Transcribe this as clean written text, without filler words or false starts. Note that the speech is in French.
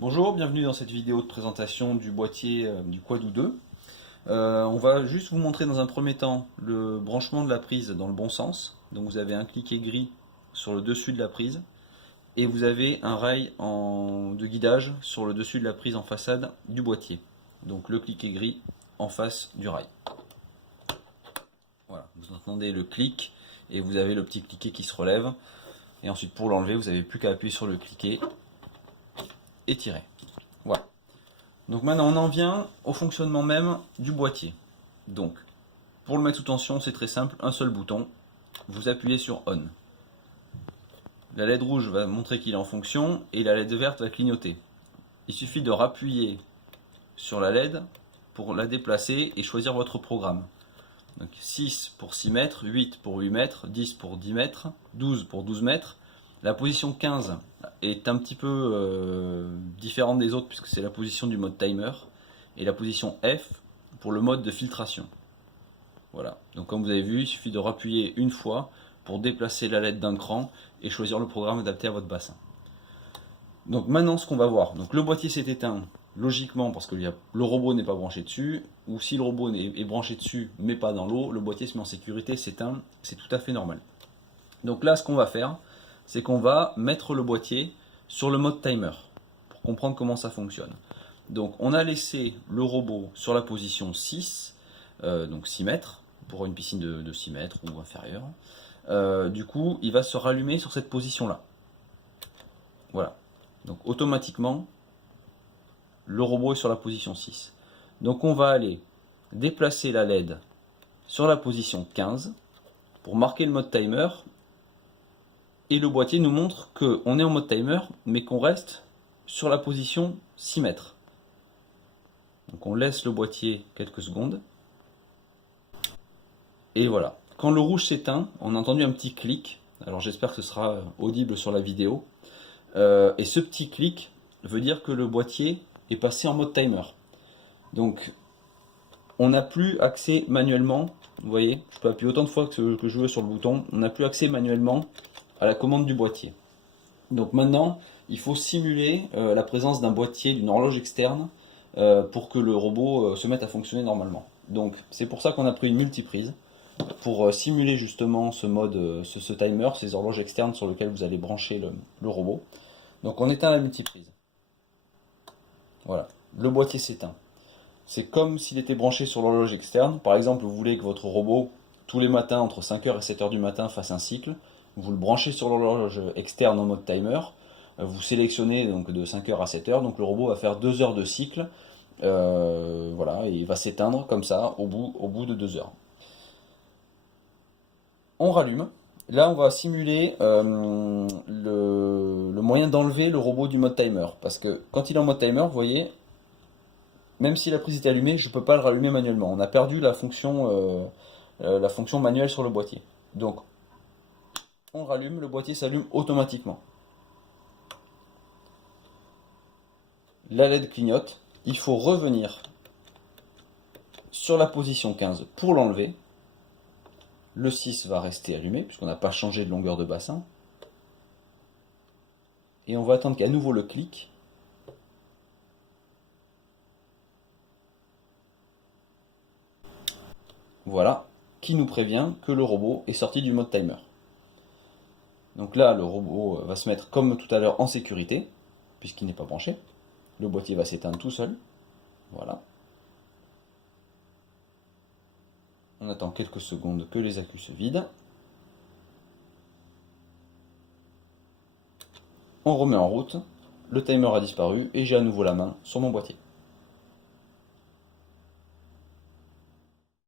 Bonjour, bienvenue dans cette vidéo de présentation du boîtier du Quadoo 2. On va juste vous montrer dans un premier temps le branchement de la prise dans le bon sens. Donc vous avez un cliquet gris sur le dessus de la prise et vous avez un rail de guidage sur le dessus de la prise en façade du boîtier. Donc le cliquet gris en face du rail. Voilà, vous entendez le clic et vous avez le petit cliquet qui se relève. Et ensuite pour l'enlever, vous n'avez plus qu'à appuyer sur le cliquet et tirer. Voilà. Donc maintenant on en vient au fonctionnement même du boîtier. Donc pour le mettre sous tension c'est très simple, un seul bouton, vous appuyez sur ON. La LED rouge va montrer qu'il est en fonction et la LED verte va clignoter. Il suffit de rappuyer sur la LED pour la déplacer et choisir votre programme. Donc 6 pour 6 mètres, 8 pour 8 mètres, 10 pour 10 mètres, 12 pour 12 mètres. La position 15 est un petit peu différente des autres puisque c'est la position du mode timer. Et la position F pour le mode de filtration. Voilà, donc comme vous avez vu, il suffit de rappuyer une fois pour déplacer la LED d'un cran et choisir le programme adapté à votre bassin. Donc maintenant ce qu'on va voir, donc le boîtier s'est éteint logiquement parce que le robot n'est pas branché dessus, ou si le robot est branché dessus mais pas dans l'eau, le boîtier se met en sécurité, s'éteint, c'est tout à fait normal. Donc là ce qu'on va faire, c'est qu'on va mettre le boîtier sur le mode timer pour comprendre comment ça fonctionne. Donc on a laissé le robot sur la position 6, donc 6 mètres, pour une piscine de 6 mètres ou inférieure. Du coup, il va se rallumer sur cette position-là. Voilà. Donc automatiquement, le robot est sur la position 6. Donc on va aller déplacer la LED sur la position 15 pour marquer le mode timer. Et le boîtier nous montre qu'on est en mode timer, mais qu'on reste sur la position 6 mètres. Donc on laisse le boîtier quelques secondes. Et voilà. Quand le rouge s'éteint, on a entendu un petit clic. Alors j'espère que ce sera audible sur la vidéo. Et ce petit clic veut dire que le boîtier est passé en mode timer. Donc on n'a plus accès manuellement. Vous voyez, je peux appuyer autant de fois que je veux sur le bouton. On n'a plus accès manuellement à la commande du boîtier. Donc maintenant, il faut simuler la présence d'un boîtier, d'une horloge externe, pour que le robot se mette à fonctionner normalement. Donc c'est pour ça qu'on a pris une multiprise, pour simuler justement ce mode, ce timer, ces horloges externes sur lesquelles vous allez brancher le robot. Donc on éteint la multiprise. Voilà, le boîtier s'éteint. C'est comme s'il était branché sur l'horloge externe. Par exemple, vous voulez que votre robot, tous les matins, entre 5h et 7h du matin, fasse un cycle. Vous le branchez sur l'horloge externe en mode timer. Vous sélectionnez donc de 5h à 7h. Donc le robot va faire 2 heures de cycle. Voilà, et il va s'éteindre comme ça au bout de 2 heures. On rallume. Là, on va simuler le moyen d'enlever le robot du mode timer. Parce que quand il est en mode timer, vous voyez, même si la prise est allumée, je ne peux pas le rallumer manuellement. On a perdu la fonction manuelle sur le boîtier. Donc, on rallume, le boîtier s'allume automatiquement. La LED clignote. Il faut revenir sur la position 15 pour l'enlever. Le 6 va rester allumé puisqu'on n'a pas changé de longueur de bassin. Et on va attendre qu'à nouveau le clic. Voilà, qui nous prévient que le robot est sorti du mode timer. Donc là, le robot va se mettre comme tout à l'heure en sécurité, puisqu'il n'est pas branché. Le boîtier va s'éteindre tout seul. Voilà. On attend quelques secondes que les accus se vident. On remet en route. Le timer a disparu et j'ai à nouveau la main sur mon boîtier.